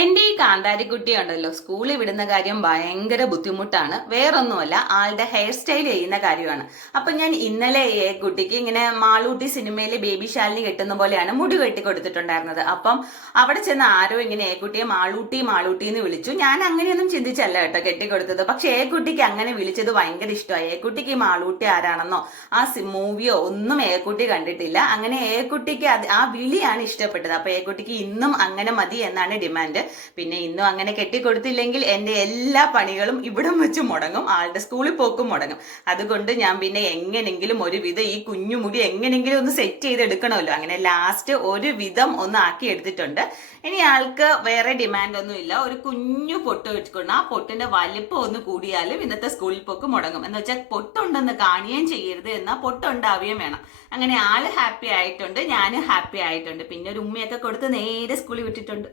എന്റെ ഈ കാന്താരിക്കുട്ടി ഉണ്ടല്ലോ സ്കൂളിൽ വിടുന്ന കാര്യം ഭയങ്കര ബുദ്ധിമുട്ടാണ്. വേറൊന്നുമല്ല, ആളുടെ ഹെയർ സ്റ്റൈൽ ചെയ്യുന്ന കാര്യമാണ്. അപ്പൊ ഞാൻ ഇന്നലെ ഈ കുട്ടിക്ക് ഇങ്ങനെ മാളൂട്ടി സിനിമയിലെ ബേബി ശാലിനി കെട്ടുന്ന പോലെയാണ് മുടി കെട്ടി കൊടുത്തിട്ടുണ്ടായിരുന്നത്. അപ്പം അവിടെ ചെന്ന് ആരോ ഇങ്ങനെ കുട്ടിയെ മാളൂട്ടി മാളൂട്ടി എന്ന് വിളിച്ചു. ഞാൻ അങ്ങനെയൊന്നും ചിന്തിച്ചല്ല കേട്ടോ കെട്ടിക്കൊടുത്തത്. പക്ഷെ കുട്ടിക്ക് അങ്ങനെ വിളിച്ചത് ഭയങ്കര ഇഷ്ടമായി. കുട്ടിക്ക് ഈ മാളൂട്ടി ആരാണെന്നോ ആ മൂവിയോ ഒന്നും കുട്ടി കണ്ടിട്ടില്ല. അങ്ങനെ കുട്ടിക്ക് ആ വിളിയാണ് ഇഷ്ടപ്പെട്ടത്. അപ്പൊ കുട്ടിക്ക് ഇന്നും അങ്ങനെ മതി എന്നാണ് ഡിമാൻഡ്. പിന്നെ ഇന്നും അങ്ങനെ കെട്ടിക്കൊടുത്തില്ലെങ്കിൽ എൻ്റെ എല്ലാ പണികളും ഇവിടം വെച്ച് മുടങ്ങും, ആളുടെ സ്കൂളിൽ പോക്കും മുടങ്ങും. അതുകൊണ്ട് ഞാൻ പിന്നെ എങ്ങനെങ്കിലും ഒരു വിധം ഈ കുഞ്ഞു മുടി എങ്ങനെങ്കിലും ഒന്ന് സെറ്റ് ചെയ്തെടുക്കണമല്ലോ. അങ്ങനെ ലാസ്റ്റ് ഒരു വിധം ഒന്ന് ആക്കി എടുത്തിട്ടുണ്ട്. ഇനി ആൾക്ക് വേറെ ഡിമാൻഡ് ഒന്നും ഇല്ല. ഒരു കുഞ്ഞു പൊട്ട് വെച്ചുകൊണ്ട് ആ പൊട്ടിന്റെ വലിപ്പം ഒന്ന് കൂടിയാലും ഇന്നത്തെ സ്കൂളിൽ പോക്ക് മുടങ്ങും. എന്ന് വെച്ചാൽ പൊട്ടുണ്ടെന്ന് കാണുകയും ചെയ്യരുത്, എന്നാൽ പൊട്ടുണ്ടാവുകയും വേണം. അങ്ങനെ ആള് ഹാപ്പി ആയിട്ടുണ്ട്, ഞാനും ഹാപ്പി ആയിട്ടുണ്ട്. പിന്നെ ഒരു ഉമ്മയൊക്കെ കൊടുത്ത് നേരെ സ്കൂളിൽ വിട്ടിട്ടുണ്ട്.